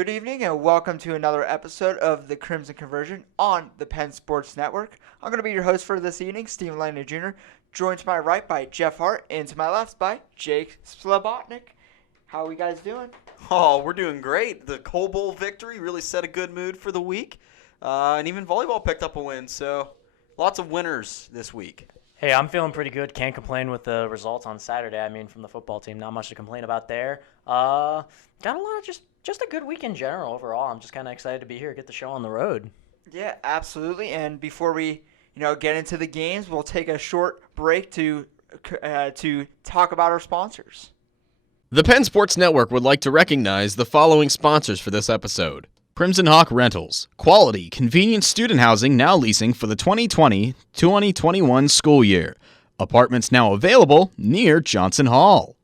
Good evening and welcome to another episode of the Crimson Conversion on the Penn Sports Network. I'm going to be your host for this evening, Stephen Langley Jr., joined to my right by Jeff Hart and to my left by Jake Slobotnik. How are we guys doing? Oh, we're doing great. The Coal Bowl victory really set a good mood for the week. And even volleyball picked up a win, so lots of winners this week. Hey, I'm feeling pretty good. Can't complain with the results on Saturday. I mean, from the football team, not much to complain about there. Got a lot of just a good week in general overall. I'm just kind of excited to be here, get the show on the road. Yeah, absolutely. And before we, get into the games, we'll take a short break to talk about our sponsors. The Penn Sports Network would like to recognize the following sponsors for this episode. Crimson Hawk Rentals. Quality, convenient student housing now leasing for the 2020-2021 school year. Apartments now available near Johnson Hall.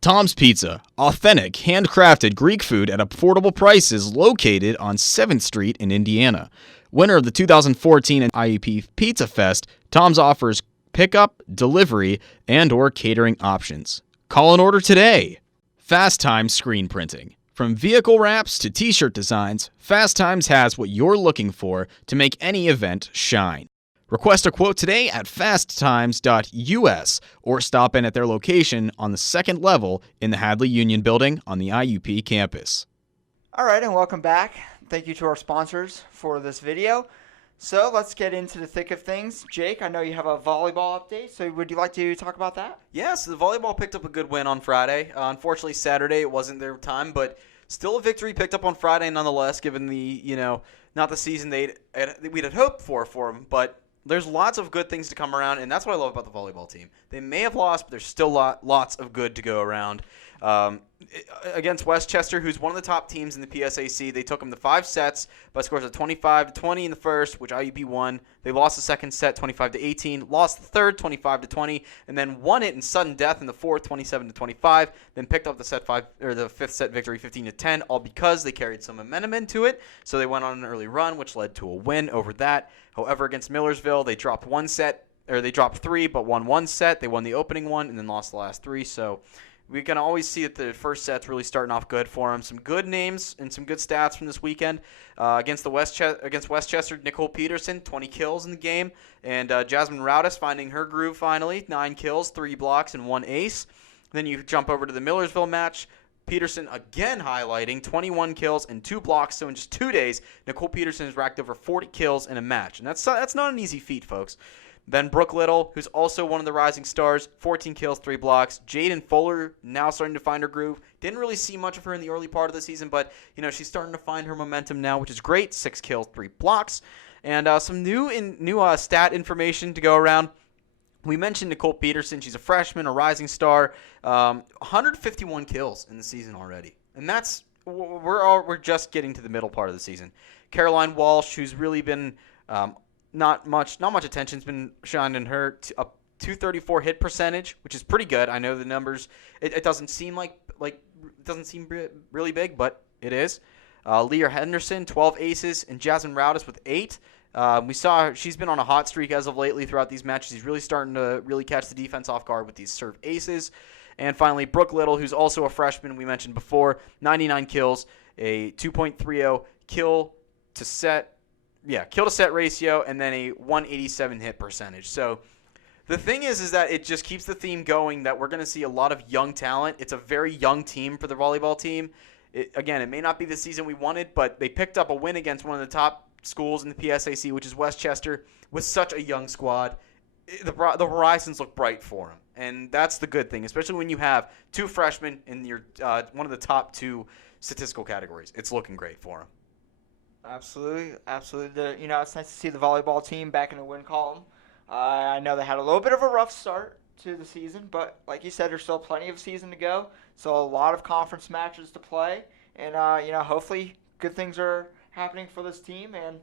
Tom's Pizza. Authentic, handcrafted Greek food at affordable prices located on 7th Street in Indiana. Winner of the 2014 IUP Pizza Fest, Tom's offers pickup, delivery, and/or catering options. Call and order today. Fast Time Screen Printing. From vehicle wraps to t-shirt designs, Fast Times has what you're looking for to make any event shine. Request a quote today at fasttimes.us or stop in at their location on the second level in the Hadley Union Building on the IUP campus. All right, and welcome back. Thank you to our sponsors for this video. So let's get into the thick of things. Jake, I know you have a volleyball update, so would you like to talk about that? Yes, the volleyball picked up a good win on Friday. Unfortunately, Saturday it wasn't their time, but still a victory picked up on Friday nonetheless, given the, not the season we'd had hoped for them, but there's lots of good things to come around, and that's what I love about the volleyball team. They may have lost, but there's still lots of good to go around. Against Westchester, who's one of the top teams in the PSAC, they took them to 5 sets by scores of 25-20 in the first, which IUP won. They lost the second set 25-18, lost the third 25-20, and then won it in sudden death in the fourth 27-25. Then picked up the fifth set victory 15-10, all because they carried some momentum into it. So they went on an early run, which led to a win over that. However, against Millersville, they dropped 3, but won 1 set. They won the opening one and then lost the last 3. So we can always see that the first set's really starting off good for them. Some good names and some good stats from this weekend. Against Westchester, Nicole Peterson, 20 kills in the game. And Jasmine Rowdis finding her groove finally, 9 kills, 3 blocks, and 1 ace. Then you jump over to the Millersville match. Peterson again highlighting 21 kills and 2 blocks. So in just 2 days, Nicole Peterson has racked over 40 kills in a match. And that's not an easy feat, folks. Then Brooke Little, who's also one of the rising stars, 14 kills, 3 blocks. Jaden Fuller now starting to find her groove. Didn't really see much of her in the early part of the season, but she's starting to find her momentum now, which is great. 6 kills, 3 blocks. And some new stat information to go around. We mentioned Nicole Peterson. She's a freshman, a rising star. 151 kills in the season already. And that's we're just getting to the middle part of the season. Caroline Walsh, who's really been not much attention's been shined in her. A 234 hit percentage, which is pretty good. I know the numbers. It doesn't seem really big, but it is. Leah Henderson, 12 aces, and Jasmine Rowdis with 8. We saw she's been on a hot streak as of lately throughout these matches. She's really starting to catch the defense off guard with these serve aces. And finally, Brooke Little, who's also a freshman we mentioned before, 99 kills, a 2.30 kill to set ratio, and then a 187 hit percentage. So the thing is that it just keeps the theme going that we're going to see a lot of young talent. It's a very young team for the volleyball team. It may not be the season we wanted, but they picked up a win against one of the top schools in the PSAC, which is Westchester, with such a young squad. The horizons look bright for them, and that's the good thing, especially when you have 2 freshmen in your one of the top 2 statistical categories. It's looking great for them. Absolutely. It's nice to see the volleyball team back in the win column. I know they had a little bit of a rough start to the season, but like you said, there's still plenty of season to go. So a lot of conference matches to play, and hopefully good things are happening for this team, and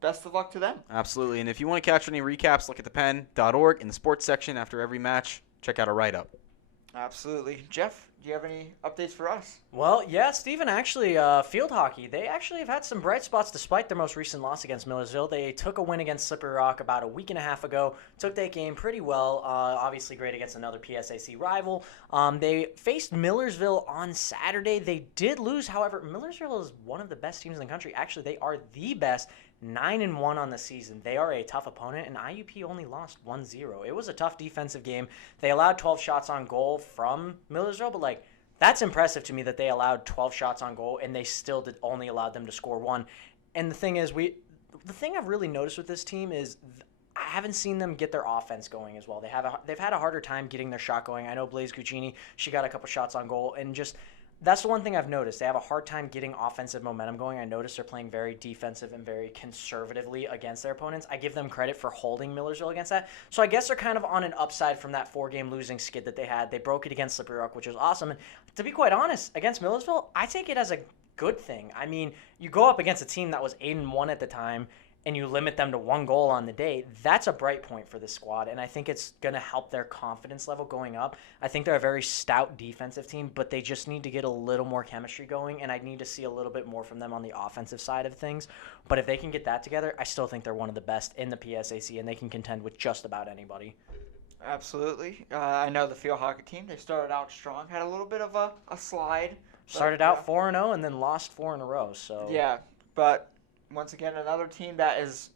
best of luck to them. Absolutely. And if you want to catch any recaps, look at the Penn.org in the sports section after every match. Check out a write-up. Absolutely. Jeff, do you have any updates for us? Well, yeah, Steven, actually, field hockey, they actually have had some bright spots despite their most recent loss against Millersville. They took a win against Slippery Rock about a week and a half ago, took that game pretty well, obviously great against another PSAC rival. They faced Millersville on Saturday. They did lose, however, Millersville is one of the best teams in the country. Actually, they are the best. 9-1 on the season. They are a tough opponent, and IUP only lost 1-0. It was a tough defensive game. They allowed 12 shots on goal from Millersville, but that's impressive to me that they allowed 12 shots on goal and they still only allowed them to score one. And the thing is, the thing I've really noticed with this team is I haven't seen them get their offense going as well. They've had a harder time getting their shot going. I know Blaze Guccini, she got a couple shots on goal, and just that's the one thing I've noticed. They have a hard time getting offensive momentum going. I noticed they're playing very defensive and very conservatively against their opponents. I give them credit for holding Millersville against that. So I guess they're kind of on an upside from that 4-game losing skid that they had. They broke it against Slippery Rock, which was awesome. And to be quite honest, against Millersville, I take it as a good thing. I mean, you go up against a team that was 8-1 at the time, and you limit them to 1 goal on the day, that's a bright point for this squad, and I think it's going to help their confidence level going up. I think they're a very stout defensive team, but they just need to get a little more chemistry going, and I need to see a little bit more from them on the offensive side of things. But if they can get that together, I still think they're one of the best in the PSAC, and they can contend with just about anybody. Absolutely. I know the field hockey team, they started out strong, had a little bit of a slide. Started out 4-0 and then lost 4 in a row. So yeah, but once again, another team that is,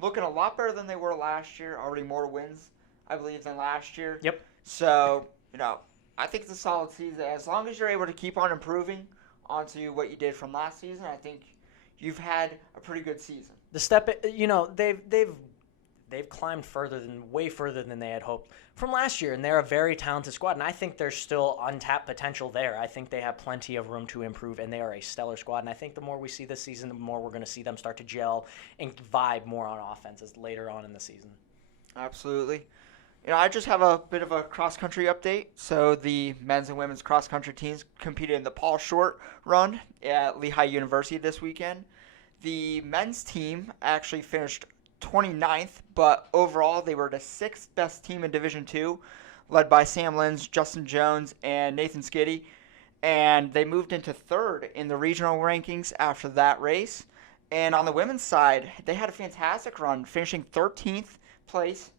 looking a lot better than they were last year. Already more wins, I believe, than last year. Yep. So, I think it's a solid season. As long as you're able to keep on improving onto what you did from last season, I think you've had a pretty good season. The step, they've climbed way further than they had hoped from last year, and they're a very talented squad, and I think there's still untapped potential there. I think they have plenty of room to improve, and they are a stellar squad, and I think the more we see this season, the more we're going to see them start to gel and vibe more on offenses later on in the season. Absolutely. I just have a bit of a cross-country update. So the men's and women's cross-country teams competed in the Paul Short run at Lehigh University this weekend. The men's team actually finished 29th, but overall they were the 6th best team in Division II, led by Sam Lins, Justin Jones, and Nathan Skiddy. And they moved into 3rd in the regional rankings after that race. And on the women's side, they had a fantastic run, finishing 13th place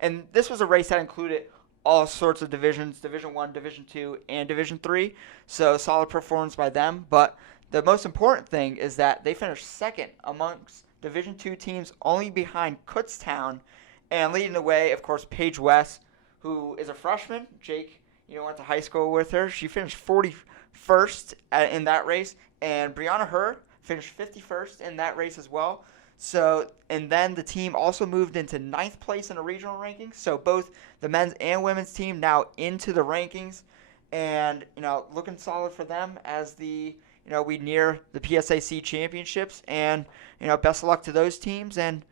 and this was a race that included all sorts of divisions, Division I, Division II, and Division III. So solid performance by them. But the most important thing is that they finished 2nd amongst Division II teams, only behind Kutztown, and leading the way, of course, Paige Wess, who is a freshman. Jake, went to high school with her. She finished 41st in that race, and Brianna Herr finished 51st in that race as well. So, and then the team also moved into 9th place in the regional rankings. So both the men's and women's team now into the rankings, and looking solid for them as we near the PSAC championships. And best of luck to those teams, and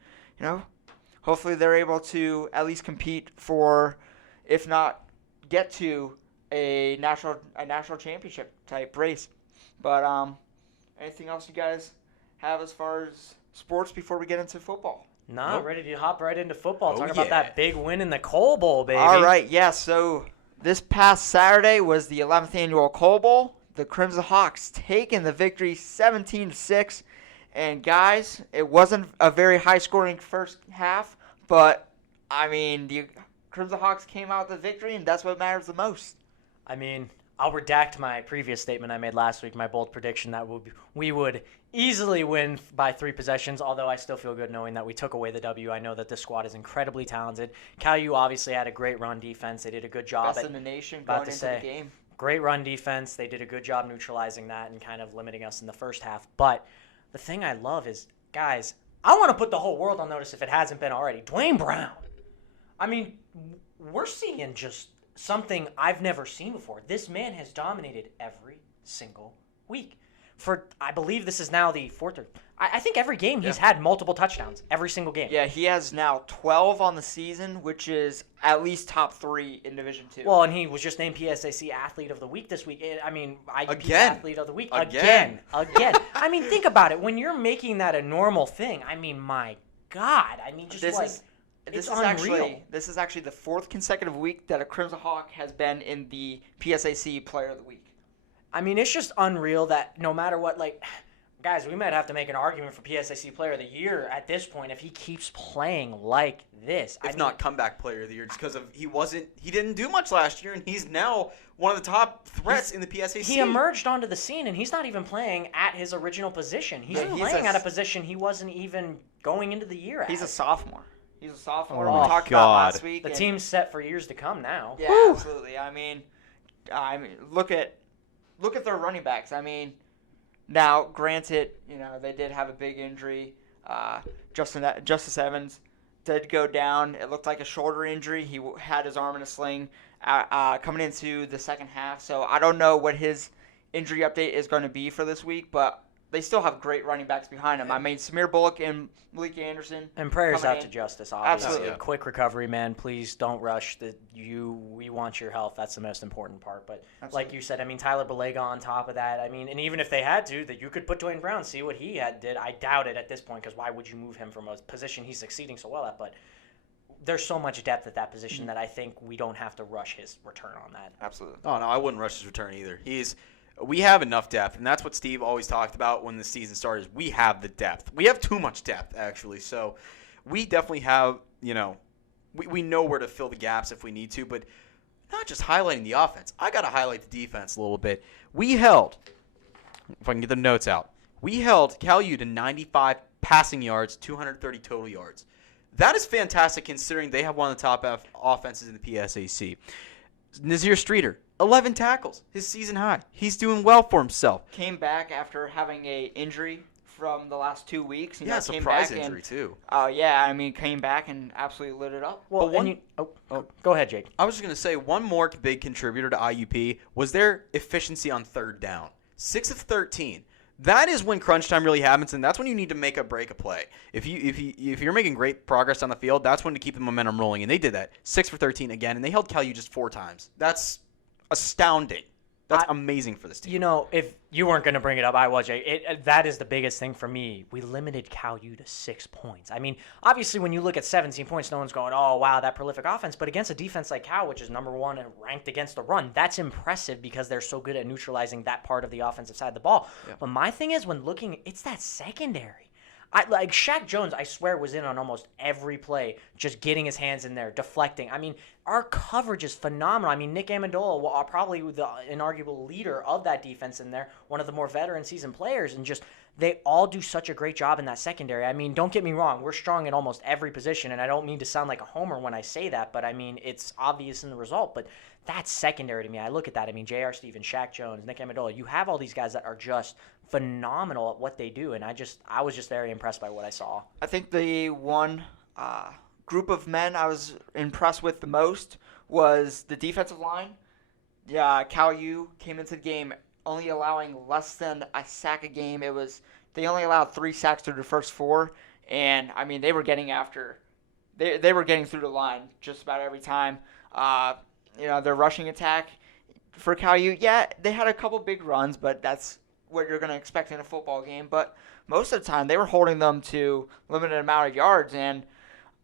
hopefully they're able to at least compete for, if not get to a national championship type race. But anything else you guys have as far as sports before we get into football? No, nope. Ready to hop right into football. Talk yeah. about that big win in the Coal Bowl, baby. All right, yeah. So this past Saturday was the 11th annual Coal Bowl. The Crimson Hawks taking the victory 17-6. And guys, it wasn't a very high-scoring first half, but I mean, the Crimson Hawks came out with the victory, and that's what matters the most. I mean, I'll redact my previous statement I made last week, my bold prediction that we would easily win by 3 possessions, although I still feel good knowing that we took away the W. I know that this squad is incredibly talented. Cal U obviously had a great run defense. They did a good job. Best in the nation going into the game. Great run defense. They did a good job neutralizing that and kind of limiting us in the first half. But the thing I love is, guys, I want to put the whole world on notice if it hasn't been already. Dwayne Brown. I mean, we're seeing just something I've never seen before. This man has dominated every single week. I believe this is now the 4th. I think every game he's had multiple touchdowns. Every single game. Yeah, he has now 12 on the season, which is at least top 3 in Division II. Well, and he was just named PSAC Athlete of the Week this week. IUP Athlete of the Week. Again. I mean, think about it. When you're making that a normal thing, I mean, my God. I mean, This It's is unreal. actually the fourth consecutive week that a Crimson Hawk has been in the PSAC Player of the Week. I mean, it's just unreal that no matter what, like, guys, we might have to make an argument for PSAC Player of the Year at this point if he keeps playing like this. If not comeback player of the year, just because he didn't do much last year, and he's now one of the top threats in the PSAC. He emerged onto the scene, and he's not even playing at his original position. He's playing at a position he wasn't even going into the year at. He's a sophomore. He's a sophomore. Oh, We talked about last week. The team's set for years to come now. Yeah, absolutely. I mean, look at their running backs. I mean, now granted, they did have a big injury. Justice Evans did go down. It looked like a shoulder injury. He had his arm in a sling coming into the second half. So I don't know what his injury update is going to be for this week, but they still have great running backs behind him. I mean, Samir Bullock and Malik Anderson. And prayers out to Justice, obviously. Absolutely. Yeah. Quick recovery, man. Please don't rush. We want your health. That's the most important part. But like you said, I mean, Tyler Balega on top of that. I mean, and even if they had to, that you could put Dwayne Brown, see what he did. I doubt it at this point, because why would you move him from a position he's succeeding so well at? But there's so much depth at that position that I think we don't have to rush his return on that. Absolutely. Oh, no, I wouldn't rush his return either. We have enough depth, and that's what Steve always talked about when the season started. We have the depth. We have too much depth, actually. So we definitely have, we know where to fill the gaps if we need to, but not just highlighting the offense. I got to highlight the defense a little bit. We held, if I can get the notes out, we held Cal U to 95 passing yards, 230 total yards. That is fantastic considering they have one of the top offenses in the PSAC. Nazir Streeter, 11 tackles, his season high. He's doing well for himself. Came back after having a injury from the last 2 weeks. Surprise injury too. Came back and absolutely lit it up. Well, go ahead, Jake. I was just going to say one more big contributor to IUP was their efficiency on third down. 6 of 13. That is when crunch time really happens, and that's when you need to make a break a play. If you're making great progress on the field, that's when to keep the momentum rolling, and they did that. 6 for 13 again, and they held Cal U just 4 times. That's astounding. That's amazing for this team. If you weren't going to bring it up, I was. That is the biggest thing for me. We limited Cal U to 6 points. I mean, obviously, when you look at 17 points, no one's going, oh, wow, that prolific offense. But against a defense like Cal, which is number 1 and ranked against the run, that's impressive because they're so good at neutralizing that part of the offensive side of the ball. Yeah. But my thing is, when looking, it's that secondary. Like Shaq Jones, I swear, was in on almost every play, just getting his hands in there, deflecting. I mean, our coverage is phenomenal. I mean, Nick Amendola, probably the inarguable leader of that defense in there, one of the more veteran seasoned players, and just they all do such a great job in that secondary. I mean, don't get me wrong, we're strong in almost every position, and I don't mean to sound like a homer when I say that, but I mean, it's obvious in the result, but that's secondary to me. I look at that. I mean, J.R. Stevens, Shaq Jones, Nick Amendola, you have all these guys that are just phenomenal at what they do, and I was just very impressed by what I saw. I think the one group of men I was impressed with the most was the defensive line. Yeah, Cal U came into the game only allowing less than a sack a game. They only allowed 3 sacks through the first 4, and I mean they were getting after. They were getting through the line just about every time. Their rushing attack for Cal U, they had a couple big runs, but that's what you're going to expect in a football game. But most of the time, they were holding them to limited amount of yards. And,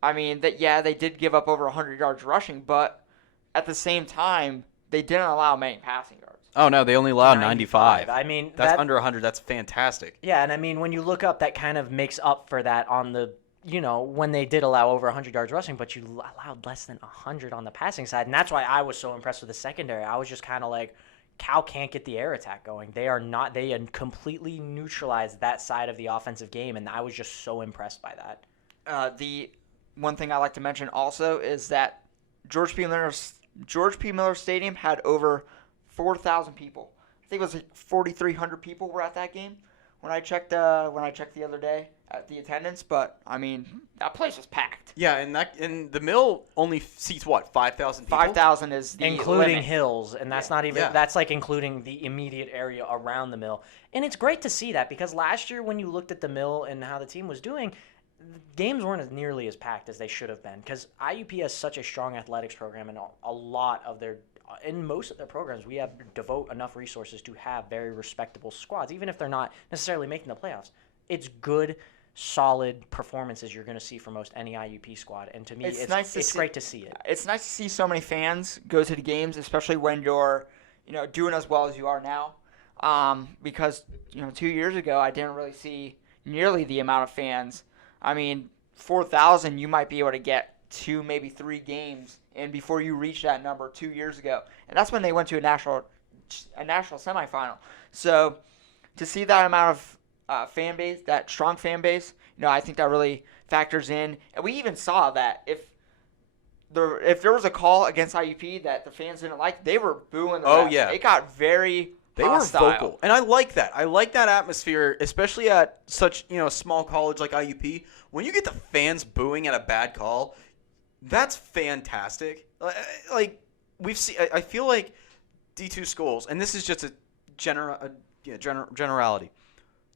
I mean, they did give up over 100 yards rushing, but at the same time, they didn't allow many passing yards. Oh, no, they only allowed 95. I mean, that's under 100. That's fantastic. Yeah, and I mean, when you look up, that kind of makes up for that on the when they did allow over 100 yards rushing, but you allowed less than 100 on the passing side. And that's why I was so impressed with the secondary. I was just kind of like, Cal can't get the air attack going. They had completely neutralized that side of the offensive game, and I was just so impressed by that. The one thing I like to mention also is that George P. Miller Stadium had over 4,000 people. I think it was like 4,300 people were at that game when I checked the other day at the attendance, but I mean that place was packed. Yeah, and the mill only seats what, 5,000 people? 5,000 is the including limit. Hills, and that's not even that's like including the immediate area around the mill. And it's great to see that because last year when you looked at the mill and how the team was doing, games weren't as nearly as packed as they should have been because IUP has such a strong athletics program and a lot of their. In most of their programs, we have devote enough resources to have very respectable squads, even if they're not necessarily making the playoffs. It's good solid performances you're going to see from most any IUP squad. And to me, it's great to see it. It's nice to see so many fans go to the games, especially when you're, doing as well as you are now. Because 2 years ago, I didn't really see nearly the amount of fans. I mean, 4,000, you might be able to get 2, maybe 3 games in before you reach that number 2 years ago, and that's when they went to a national semifinal. So to see that amount of fan base, that strong fan base, I think that really factors in. And we even saw that if there was a call against IUP that the fans didn't like, they were booing the refs. Yeah, it got very They hostile. were vocal, and I like that. I like that atmosphere, especially at such a small college like IUP. When you get the fans booing at a bad call, that's fantastic. Like we've seen, I feel like D2 schools, and this is just a generality.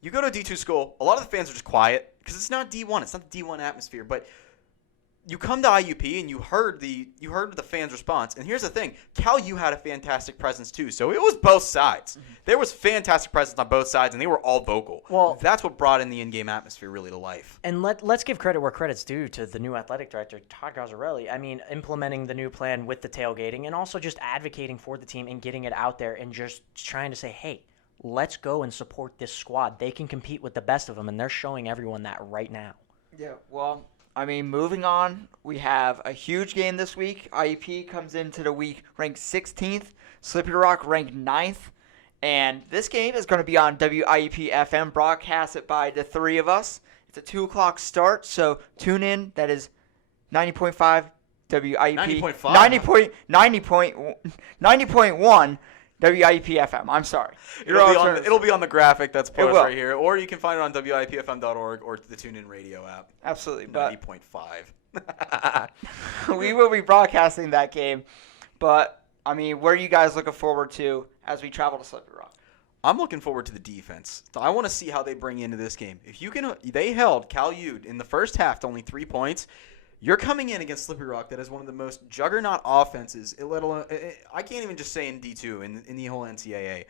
You go to a D2 school, a lot of the fans are just quiet because it's not D1. It's not the D1 atmosphere, but you come to IUP and you heard the fans' response. And here's the thing: Cal U had a fantastic presence too, so it was both sides. Mm-hmm. There was fantastic presence on both sides, and they were all vocal. Well, that's what brought in the in-game atmosphere really to life. And let's give credit where credit's due to the new athletic director, Todd Gazzarelli. I mean, implementing the new plan with the tailgating and also just advocating for the team and getting it out there and just trying to say, hey, let's go and support this squad. They can compete with the best of them, and they're showing everyone that right now. Yeah, well, I mean, moving on, we have a huge game this week. IUP comes into the week ranked 16th, Slippery Rock ranked 9th, and this game is going to be on WIUP FM, broadcasted by the three of us. It's a 2 o'clock start, so tune in. That is 90.5 WIUP. 90.5? 90.1 WIUP FM. I'm sorry. It'll be on the graphic that's posted right here, or you can find it on WIPFM.org or the TuneIn Radio app. Absolutely. 90.5. We will be broadcasting that game, but I mean, where are you guys looking forward to as we travel to Slippery Rock? I'm looking forward to the defense. I want to see how they bring into this game. They held Cal U in the first half to only 3 points. You're coming in against Slippery Rock that is one of the most juggernaut offenses, let alone, I can't even just say in D2, in the whole NCAA.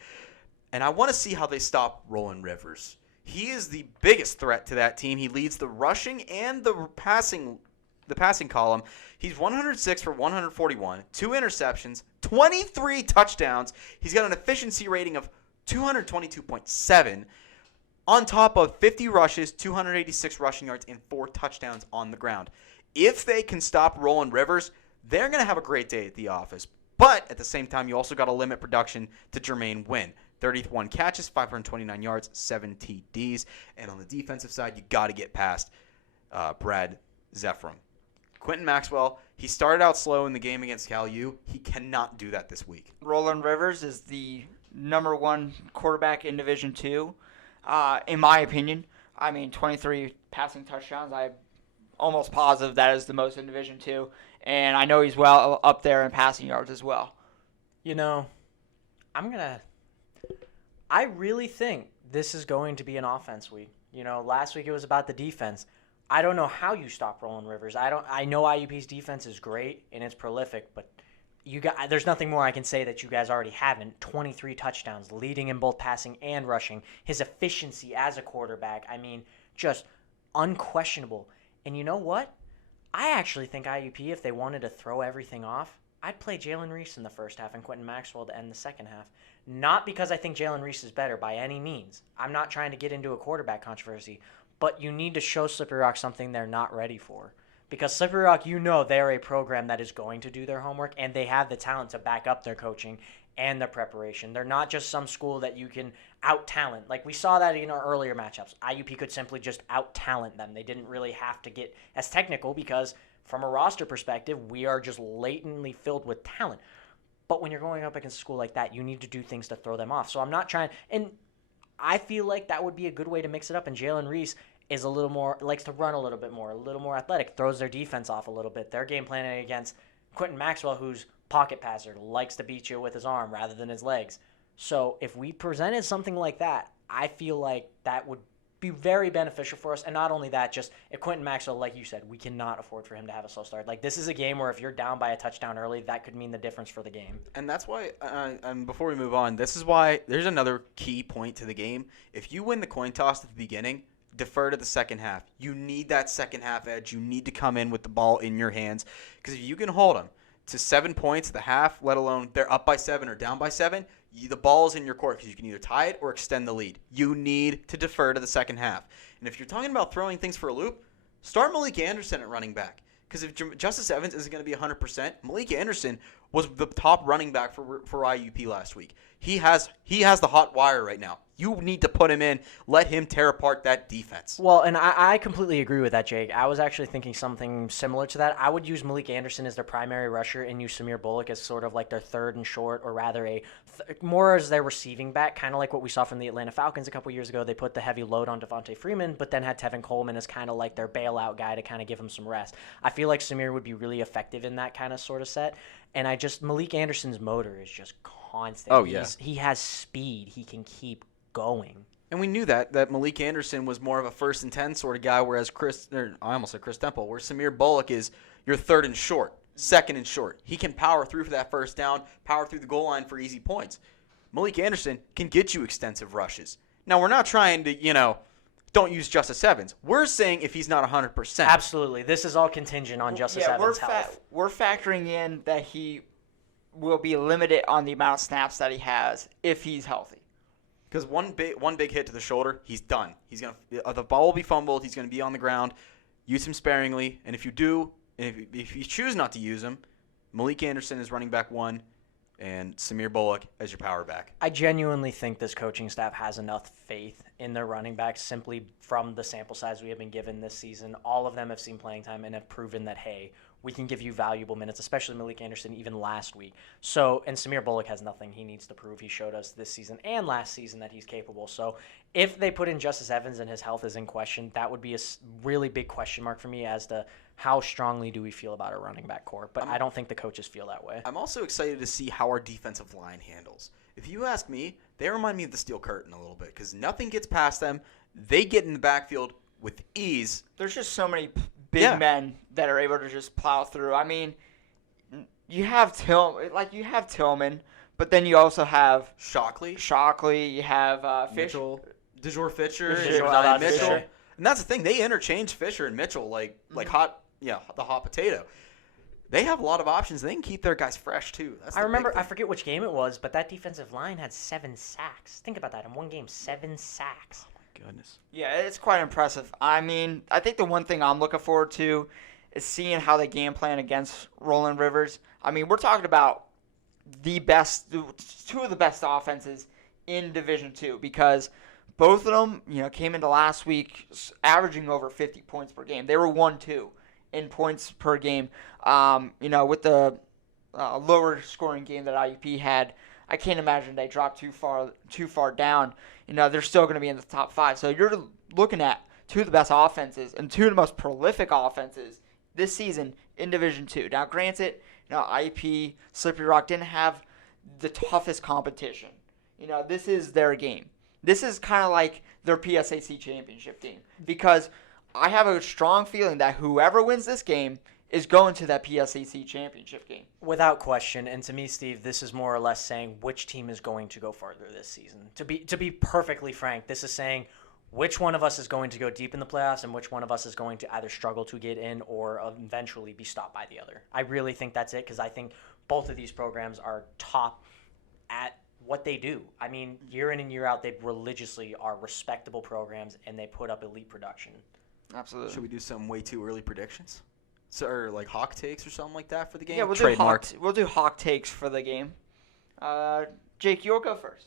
And I want to see how they stop Roland Rivers. He is the biggest threat to that team. He leads the rushing and the passing column. He's 106 for 141, 2 interceptions, 23 touchdowns. He's got an efficiency rating of 222.7 on top of 50 rushes, 286 rushing yards, and 4 touchdowns on the ground. If they can stop Roland Rivers, they're going to have a great day at the office. But at the same time, you also got to limit production to Jermaine Wynn. 31 catches, 529 yards, 7 TDs. And on the defensive side, you got to get past Brad Zephram. Quentin Maxwell, he started out slow in the game against Cal U. He cannot do that this week. Roland Rivers is the number 1 quarterback in Division II, in my opinion. I mean, 23 passing touchdowns. I'm almost positive that is the most in Division II. And I know he's well up there in passing yards as well. I really think this is going to be an offense week. Last week it was about the defense. I don't know how you stop Roland Rivers. I know IUP's defense is great and it's prolific, but there's nothing more I can say that you guys already haven't. 23 touchdowns, leading in both passing and rushing. His efficiency as a quarterback, I mean, just unquestionable. And you know what? I actually think IUP, if they wanted to throw everything off, I'd play Jalen Reese in the first half and Quentin Maxwell to end the second half. Not because I think Jalen Reese is better by any means. I'm not trying to get into a quarterback controversy, but you need to show Slippery Rock something they're not ready for. Because Slippery Rock, they're a program that is going to do their homework, and they have the talent to back up their coaching and their preparation. They're not just some school that you can out-talent. Like we saw that in our earlier matchups. IUP could simply just out-talent them. They didn't really have to get as technical because from a roster perspective, we are just latently filled with talent. But when you're going up against a school like that, you need to do things to throw them off. So I'm not trying – and I feel like that would be a good way to mix it up. And Jalen Reese is a little more – likes to run a little bit more, a little more athletic, throws their defense off a little bit. They're game planning against Quentin Maxwell, who's pocket passer, likes to beat you with his arm rather than his legs. So if we presented something like that, I feel like that would be very beneficial for us. And not only that, just if Quentin Maxwell, like you said, we cannot afford for him to have a slow start. Like this is a game where if you're down by a touchdown early, that could mean the difference for the game. And that's why, and before we move on, this is why there's another key point to the game. If you win the coin toss at the beginning, defer to the second half. You need that second half edge. You need to come in with the ball in your hands, because if you can hold them to 7 points at the half, let alone they're up by 7 or down by 7, the ball's in your court because you can either tie it or extend the lead. You need to defer to the second half. And if you're talking about throwing things for a loop, start Malik Anderson at running back. Because if Justice Evans isn't going to be 100%, Malik Anderson was the top running back for IUP last week. He has the hot wire right now. You need to put him in. Let him tear apart that defense. Well, and I completely agree with that, Jake. I was actually thinking something similar to that. I would use Malik Anderson as their primary rusher and use Samir Bullock as sort of like their third and short, or rather more as their receiving back, kind of like what we saw from the Atlanta Falcons a couple years ago. They put the heavy load on Devontae Freeman, but then had Tevin Coleman as kind of like their bailout guy to kind of give him some rest. I feel like Samir would be really effective in that kind of sort of set. And Malik Anderson's motor is just constant. Oh, yeah. He has speed. He can keep going. And we knew that Malik Anderson was more of a 1st and 10 sort of guy, whereas I almost said Chris Temple, where Samir Bullock is your 3rd and short, 2nd and short. He can power through for that first down, power through the goal line for easy points. Malik Anderson can get you extensive rushes. Now, we're not trying to, don't use Justice Evans. We're saying if he's not 100%. Absolutely. This is all contingent on Justice Evans' health. We're factoring in that he will be limited on the amount of snaps that he has if he's healthy. Because one big hit to the shoulder, he's done. The ball will be fumbled. He's gonna be on the ground. Use him sparingly, and if you choose not to use him, Malik Anderson is running back 1, and Samir Bullock as your power back. I genuinely think this coaching staff has enough faith in their running backs simply from the sample size we have been given this season. All of them have seen playing time and have proven that, hey, we can give you valuable minutes, especially Malik Anderson even last week. So, and Samir Bullock has nothing he needs to prove. He showed us this season and last season that he's capable. So if they put in Justice Evans and his health is in question, that would be a really big question mark for me as to how strongly do we feel about our running back core. But I don't think the coaches feel that way. I'm also excited to see how our defensive line handles. If you ask me, they remind me of the Steel Curtain a little bit because nothing gets past them. They get in the backfield with ease. There's just so many big men that are able to just plow through. I mean, you have Tillman, but then you also have Shockley. You have Mitchell, DeJour Fisher, Mitchell. And that's the thing. They interchange Fisher and Mitchell like hot, the hot potato. They have a lot of options. They can keep their guys fresh too. I forget which game it was, but that defensive line had 7 sacks. Think about that in one game, 7 sacks. Goodness. Yeah, it's quite impressive. I mean, I think the one thing I'm looking forward to is seeing how they game plan against Roland Rivers. I mean, we're talking about two of the best offenses in Division II because both of them, came into last week averaging over 50 points per game. They were 1-2 in points per game. With the lower scoring game that IUP had, I can't imagine they dropped too far down. They're still going to be in the top 5. So you're looking at 2 of the best offenses and 2 of the most prolific offenses this season in Division II. Now, granted, IUP, Slippery Rock didn't have the toughest competition. This is their game. This is kind of like their PSAC championship game because I have a strong feeling that whoever wins this game is going to that PSAC championship game. Without question, and to me, Steve, this is more or less saying which team is going to go farther this season. To be perfectly frank, this is saying which one of us is going to go deep in the playoffs and which one of us is going to either struggle to get in or eventually be stopped by the other. I really think that's it because I think both of these programs are top at what they do. I mean, year in and year out, they religiously are respectable programs and they put up elite production. Absolutely. Should we do some way too early predictions? Or like hawk takes or something like that for the game? Yeah, we'll do hawk takes for the game. Jake, you'll go first.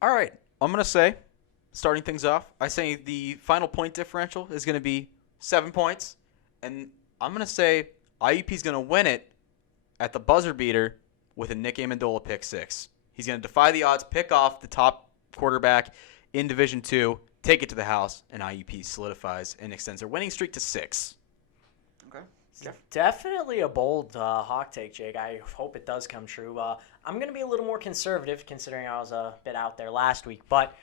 All right. I'm going to say, starting things off, I say the final point differential is going to be 7 points. And I'm going to say IUP's going to win it at the buzzer beater with a Nick Amendola pick 6. He's going to defy the odds, pick off the top quarterback in Division II, take it to the house, and IUP solidifies and extends their winning streak to 6. Okay. Definitely a bold hawk take, Jake. I hope it does come true. I'm going to be a little more conservative considering I was a bit out there last week, but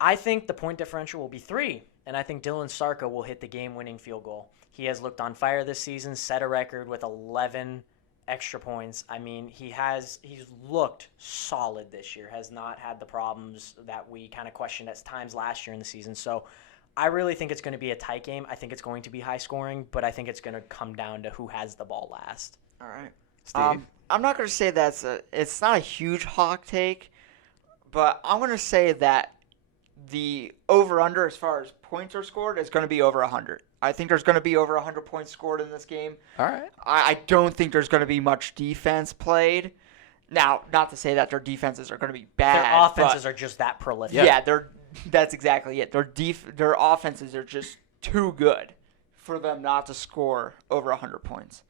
I think the point differential will be 3, and I think Dylan Sarka will hit the game-winning field goal. He has looked on fire this season, set a record with 11 extra points. I mean, he's looked solid this year, has not had the problems that we kind of questioned at times last year in the season. So I really think it's going to be a tight game. I think it's going to be high scoring, but I think it's going to come down to who has the ball last. All right. Steve? I'm not going to say it's not a huge hot take, but I'm going to say that the over-under as far as points are scored is going to be over 100. I think there's going to be over 100 points scored in this game. All right. I don't think there's going to be much defense played. Now, not to say that their defenses are going to be bad. Their offenses are just that prolific. Yeah, that's exactly it. Their offenses are just too good for them not to score over 100 points.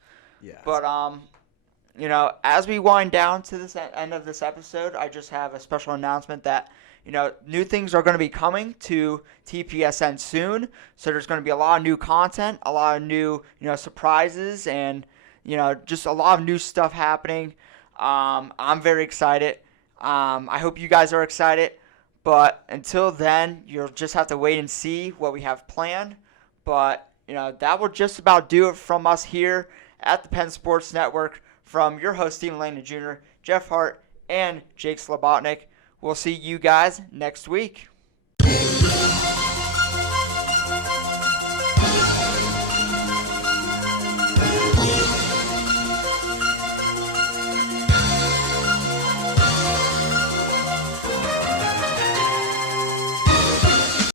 Yeah. But as we wind down to this end of this episode, I just have a special announcement that new things are going to be coming to TPSN soon. So there's going to be a lot of new content, a lot of new surprises, and just a lot of new stuff happening. I'm very excited. I hope you guys are excited. But until then, you'll just have to wait and see what we have planned. But that will just about do it from us here at the Penn Sports Network. From your host, Stephen Langdon Jr., Jeff Hart, and Jake Slobotnik. We'll see you guys next week.